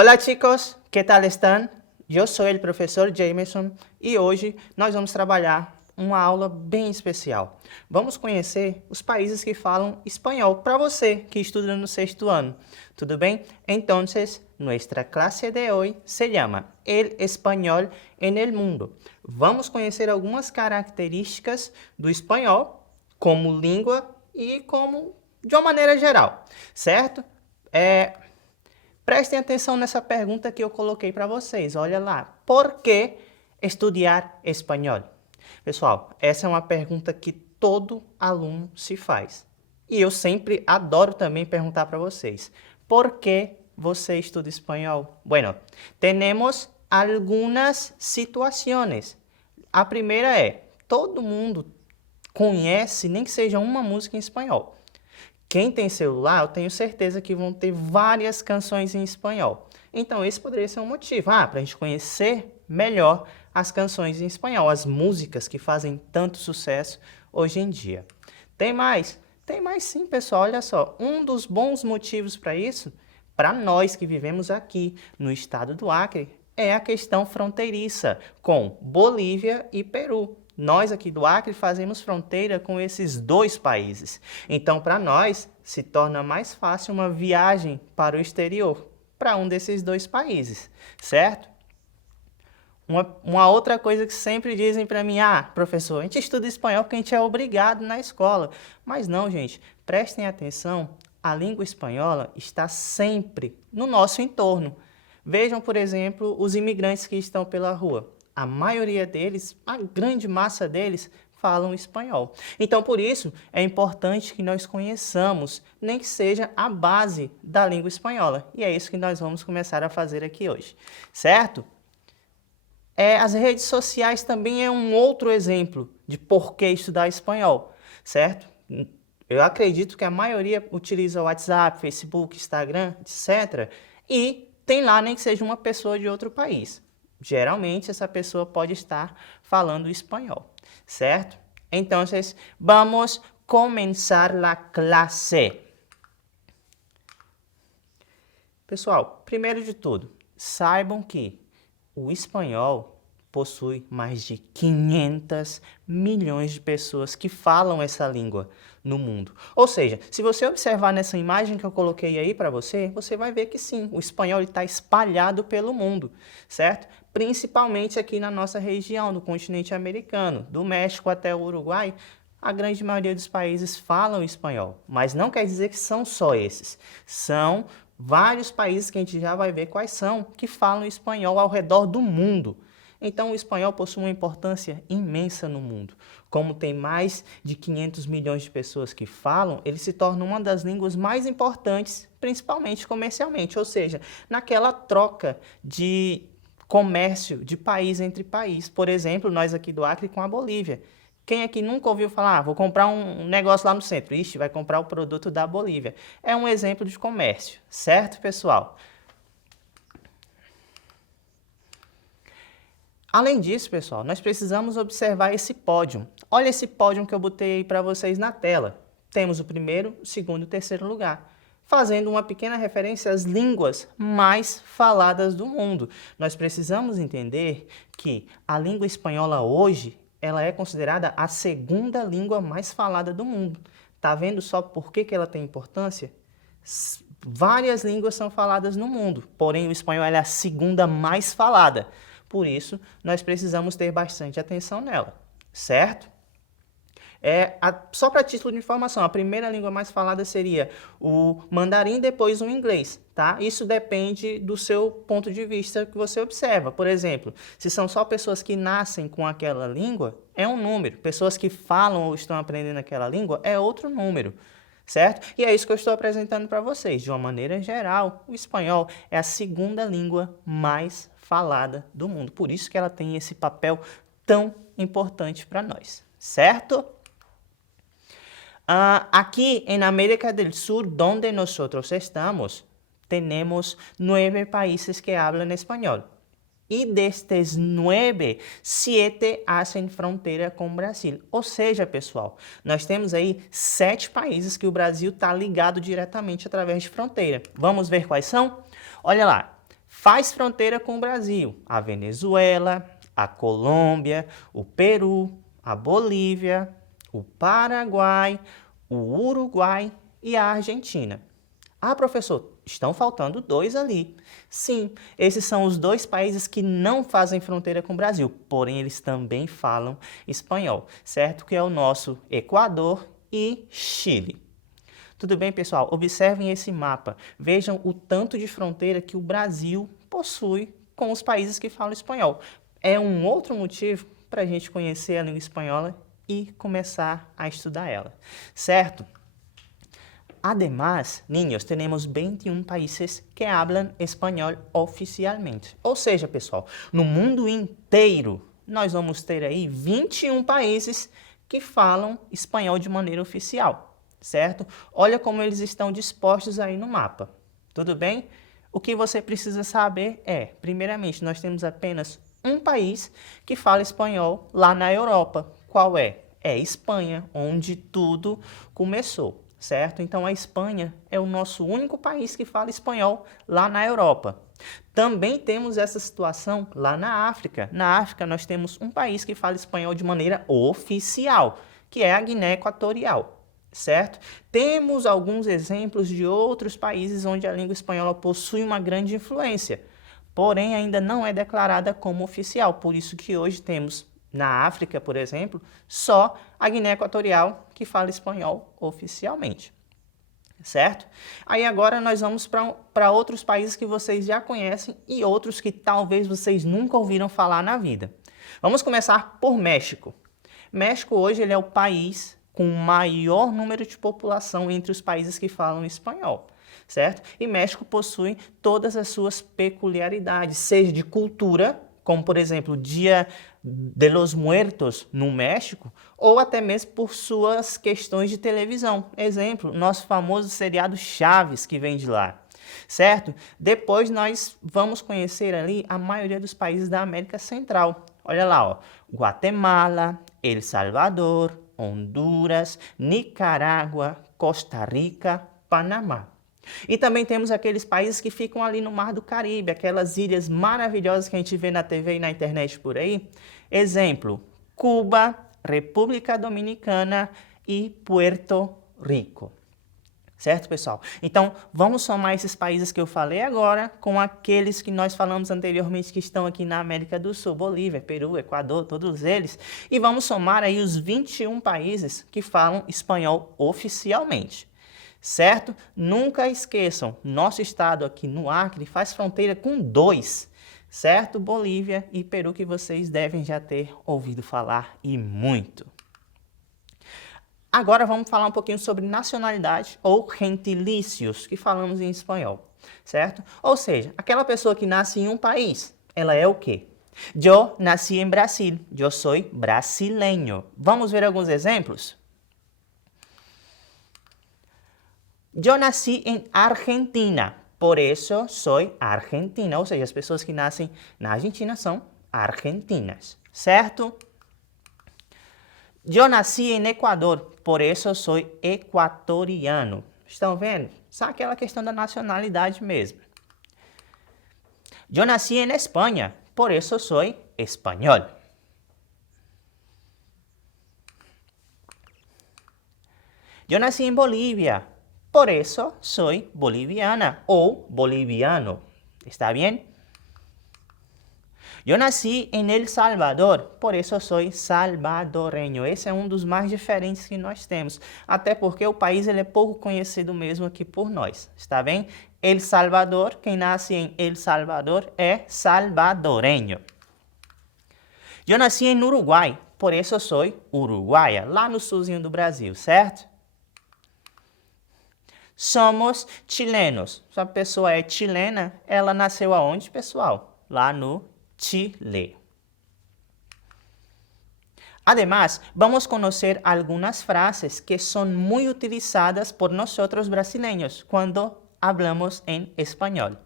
Olá chicos, que tal estão? Eu sou o professor Jameson e hoje nós vamos trabalhar uma aula bem especial. Vamos conhecer os países que falam espanhol para você que estuda no sexto ano. Tudo bem? Então, nossa classe de hoje se chama El Español en el Mundo. Vamos conhecer algumas características do espanhol como língua e como de uma maneira geral, certo? Prestem atenção nessa pergunta que eu coloquei para vocês. Olha lá. Por que estudar espanhol? Pessoal, essa é uma pergunta que todo aluno se faz. E eu sempre adoro também perguntar para vocês. Por que você estuda espanhol? Bueno, temos algumas situações. A primeira é, todo mundo conhece, nem que seja uma música em espanhol. Quem tem celular, eu tenho certeza que vão ter várias canções em espanhol. Então, esse poderia ser um motivo. Para a gente conhecer melhor as canções em espanhol, as músicas que fazem tanto sucesso hoje em dia. Tem mais? Tem mais sim, pessoal. Olha só, um dos bons motivos para isso, para nós que vivemos aqui no estado do Acre, é a questão fronteiriça com Bolívia e Peru. Nós aqui do Acre fazemos fronteira com esses dois países. Então, para nós, se torna mais fácil uma viagem para o exterior, para um desses dois países, certo? Uma outra coisa que sempre dizem para mim, professor, a gente estuda espanhol porque a gente é obrigado na escola. Mas não, gente, prestem atenção, a língua espanhola está sempre no nosso entorno. Vejam, por exemplo, os imigrantes que estão pela rua. A maioria deles, a grande massa deles, falam espanhol. Então, por isso, é importante que nós conheçamos, nem que seja a base da língua espanhola. E é isso que nós vamos começar a fazer aqui hoje, certo? As redes sociais também é um outro exemplo de por que estudar espanhol, certo? Eu acredito que a maioria utiliza o WhatsApp, Facebook, Instagram, etc. E tem lá nem que seja uma pessoa de outro país. Geralmente, essa pessoa pode estar falando espanhol, certo? Então, vamos começar a classe. Pessoal, primeiro de tudo, saibam que o espanhol possui mais de 500 milhões de pessoas que falam essa língua no mundo. Ou seja, se você observar nessa imagem que eu coloquei aí para você, você vai ver que sim, o espanhol está espalhado pelo mundo, certo? Principalmente aqui na nossa região, do continente americano, do México até o Uruguai, a grande maioria dos países falam espanhol, mas não quer dizer que são só esses. São vários países que a gente já vai ver quais são, que falam espanhol ao redor do mundo. Então, o espanhol possui uma importância imensa no mundo. Como tem mais de 500 milhões de pessoas que falam, ele se torna uma das línguas mais importantes, principalmente comercialmente, ou seja, naquela troca de comércio de país entre país. Por exemplo, nós aqui do Acre com a Bolívia. Quem aqui nunca ouviu falar, vou comprar um negócio lá no centro? Ixi, vai comprar o produto da Bolívia. É um exemplo de comércio, certo, pessoal? Além disso, pessoal, nós precisamos observar esse pódio. Olha esse pódio que eu botei aí para vocês na tela. Temos o primeiro, o segundo e o terceiro lugar, fazendo uma pequena referência às línguas mais faladas do mundo. Nós precisamos entender que a língua espanhola hoje, ela é considerada a segunda língua mais falada do mundo. Tá vendo só por que ela tem importância? Várias línguas são faladas no mundo, porém o espanhol é a segunda mais falada. Por isso, nós precisamos ter bastante atenção nela, certo? Só para título de informação, a primeira língua mais falada seria o mandarim, depois o inglês, tá? Isso depende do seu ponto de vista que você observa. Por exemplo, se são só pessoas que nascem com aquela língua, é um número. Pessoas que falam ou estão aprendendo aquela língua, é outro número, certo? E é isso que eu estou apresentando para vocês. De uma maneira geral, o espanhol é a segunda língua mais falada do mundo. Por isso que ela tem esse papel tão importante para nós, certo? Aqui em América del Sur, donde nosotros estamos, tenemos 9 países que hablan español. E destes 9, 7 hacen fronteira com o Brasil. Ou seja, pessoal, nós temos aí 7 países que o Brasil está ligado diretamente através de fronteira. Vamos ver quais são? Olha lá. faz fronteira com o Brasil, a Venezuela, a Colômbia, o Peru, a Bolívia, o Paraguai, o Uruguai e a Argentina. Ah, professor, estão faltando 2 ali. Sim, esses são os 2 países que não fazem fronteira com o Brasil, porém eles também falam espanhol, certo? Que é o nosso Equador e Chile. Tudo bem, pessoal? Observem esse mapa. Vejam o tanto de fronteira que o Brasil possui com os países que falam espanhol. É um outro motivo para a gente conhecer a língua espanhola e começar a estudar ela, certo? Además, niños, temos 21 países que hablan espanhol oficialmente. Ou seja, pessoal, no mundo inteiro, nós vamos ter aí 21 países que falam espanhol de maneira oficial, certo? Olha como eles estão dispostos aí no mapa, tudo bem? O que você precisa saber é, primeiramente, nós temos apenas um país que fala espanhol lá na Europa. Qual é? É Espanha, onde tudo começou, certo? Então a Espanha é o nosso único país que fala espanhol lá na Europa. Também temos essa situação lá na África. Na África nós temos um país que fala espanhol de maneira oficial, que é a Guiné Equatorial, certo? Temos alguns exemplos de outros países onde a língua espanhola possui uma grande influência, porém ainda não é declarada como oficial. Por isso que hoje temos na África, por exemplo, só a Guiné Equatorial que fala espanhol oficialmente, certo? Aí agora nós vamos para outros países que vocês já conhecem e outros que talvez vocês nunca ouviram falar na vida. Vamos começar por México. México hoje ele é o país com o maior número de população entre os países que falam espanhol, certo? E México possui todas as suas peculiaridades, seja de cultura, como por exemplo o Dia de los Muertos no México, ou até mesmo por suas questões de televisão. Exemplo, nosso famoso seriado Chaves, que vem de lá, certo? Depois nós vamos conhecer ali a maioria dos países da América Central. Olha lá, ó, Guatemala, El Salvador, Honduras, Nicarágua, Costa Rica, Panamá. E também temos aqueles países que ficam ali no Mar do Caribe, aquelas ilhas maravilhosas que a gente vê na TV e na internet por aí. Exemplo, Cuba, República Dominicana e Puerto Rico. Certo, pessoal? Então, vamos somar esses países que eu falei agora com aqueles que nós falamos anteriormente que estão aqui na América do Sul, Bolívia, Peru, Equador, todos eles. E vamos somar aí os 21 países que falam espanhol oficialmente. Certo? Nunca esqueçam, nosso estado aqui no Acre faz fronteira com 2, certo? Bolívia e Peru, que vocês devem já ter ouvido falar e muito. Agora vamos falar um pouquinho sobre nacionalidade ou gentilícios, que falamos em espanhol, certo? Ou seja, aquela pessoa que nasce em um país, ela é o quê? Eu nasci em Brasil, eu sou brasileño. Vamos ver alguns exemplos? Eu nasci em Argentina, por isso sou argentina. Ou seja, as pessoas que nascem na Argentina são argentinas, certo? Eu nasci em Equador, por isso sou equatoriano. Estão vendo? Só aquela questão da nacionalidade mesmo. Eu nasci em Espanha, por isso sou espanhol. Eu nasci em Bolívia, por isso sou boliviana ou boliviano. ¿Está bien? Eu nasci em El Salvador, por isso sou salvadoreño. Esse é um dos mais diferentes que nós temos, até porque o país ele é pouco conhecido mesmo aqui por nós, está bem? El Salvador, quem nasce em El Salvador é salvadoreño. Eu nasci em Uruguai, por isso sou uruguaia, lá no sulzinho do Brasil, certo? Somos chilenos. Se a pessoa é chilena, ela nasceu aonde, pessoal? Lá no Chile. Además, vamos conocer algunas frases que son muy utilizadas por nosotros brasileños cuando hablamos en español.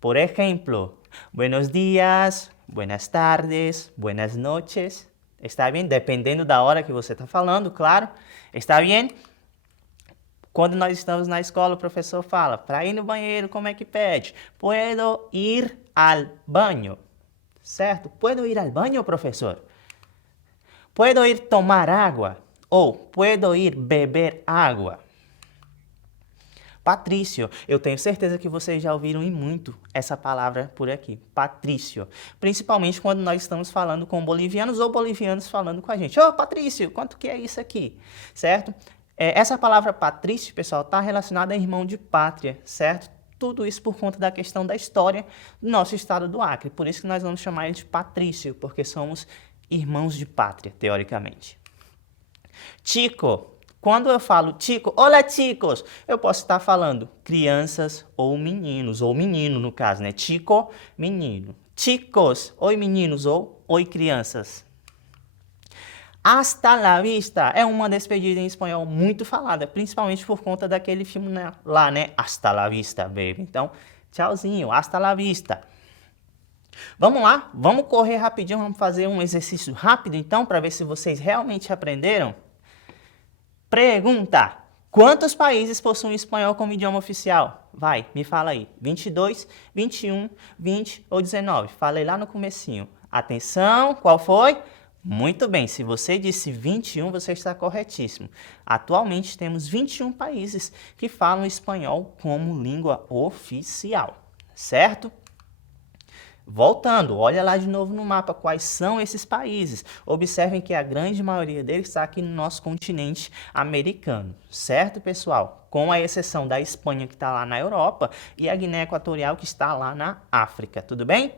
Por ejemplo, buenos días, buenas tardes, buenas noches. ¿Está bien? Dependendo da hora que você está falando, claro. ¿Está bien? Quando nós estamos na escola, o professor fala, para ir no banheiro, como é que pede? Puedo ir al baño. Certo? Puedo ir al baño, professor? Puedo ir tomar água? Ou puedo ir beber água? Patrício, eu tenho certeza que vocês já ouviram e muito essa palavra por aqui, Patrício. Principalmente quando nós estamos falando com bolivianos ou bolivianos falando com a gente. Ô, Patrício, quanto que é isso aqui? Certo? Essa palavra Patrício, pessoal, está relacionada a irmão de pátria, certo? Tudo isso por conta da questão da história do nosso estado do Acre. Por isso que nós vamos chamar ele de Patrício, porque somos irmãos de pátria, teoricamente. Chico. Quando eu falo chico, olá chicos, eu posso estar falando crianças ou meninos, ou menino no caso, né? Chico, menino. Chicos, oi meninos ou oi crianças. Hasta la vista é uma despedida em espanhol muito falada, principalmente por conta daquele filme lá, né? Hasta la vista, baby. Então, tchauzinho, hasta la vista. Vamos lá, vamos correr rapidinho, vamos fazer um exercício rápido então, para ver se vocês realmente aprenderam. Pergunta: quantos países possuem espanhol como idioma oficial? Vai, me fala aí. 22, 21, 20 ou 19? Falei lá no comecinho. Atenção, qual foi? Muito bem, se você disse 21, você está corretíssimo. Atualmente temos 21 países que falam espanhol como língua oficial, certo? Voltando, olha lá de novo no mapa quais são esses países. Observem que a grande maioria deles está aqui no nosso continente americano, certo, pessoal? Com a exceção da Espanha, que está lá na Europa, e a Guiné Equatorial, que está lá na África, tudo bem?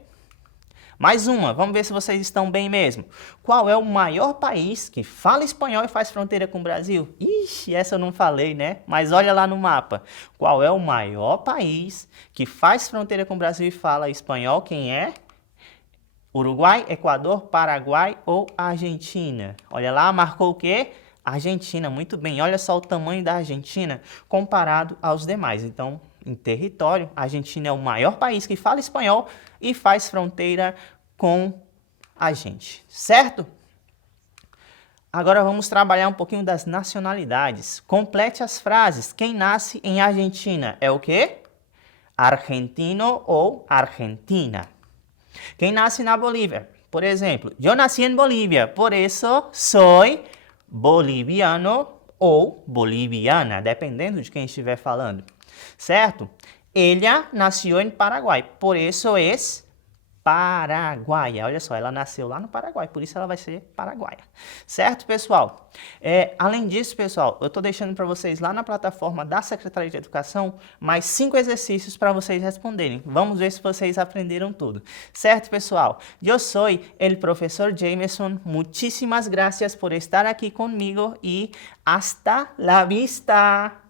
Mais uma, vamos ver se vocês estão bem mesmo. Qual é o maior país que fala espanhol e faz fronteira com o Brasil? Ixi, essa eu não falei, né? Mas olha lá no mapa. Qual é o maior país que faz fronteira com o Brasil e fala espanhol? Quem é? Uruguai, Equador, Paraguai ou Argentina? Olha lá, marcou o quê? Argentina, muito bem. Olha só o tamanho da Argentina comparado aos demais. Então, em território, a Argentina é o maior país que fala espanhol e faz fronteira com a gente, certo? Agora vamos trabalhar um pouquinho das nacionalidades. Complete as frases. Quem nasce em Argentina é o quê? Argentino ou argentina. Quem nasce na Bolívia? Por exemplo, eu nasci em Bolívia, por isso sou boliviano ou boliviana, dependendo de quem estiver falando. Certo? Ella nasceu em Paraguai, por isso é paraguaia. Olha só, ela nasceu lá no Paraguai, por isso ela vai ser paraguaia. Certo, pessoal? Além disso, pessoal, eu estou deixando para vocês lá na plataforma da Secretaria de Educação mais 5 exercícios para vocês responderem. Vamos ver se vocês aprenderam tudo. Certo, pessoal? Eu sou o professor Jameson. Muchísimas gracias por estar aqui comigo e hasta la vista!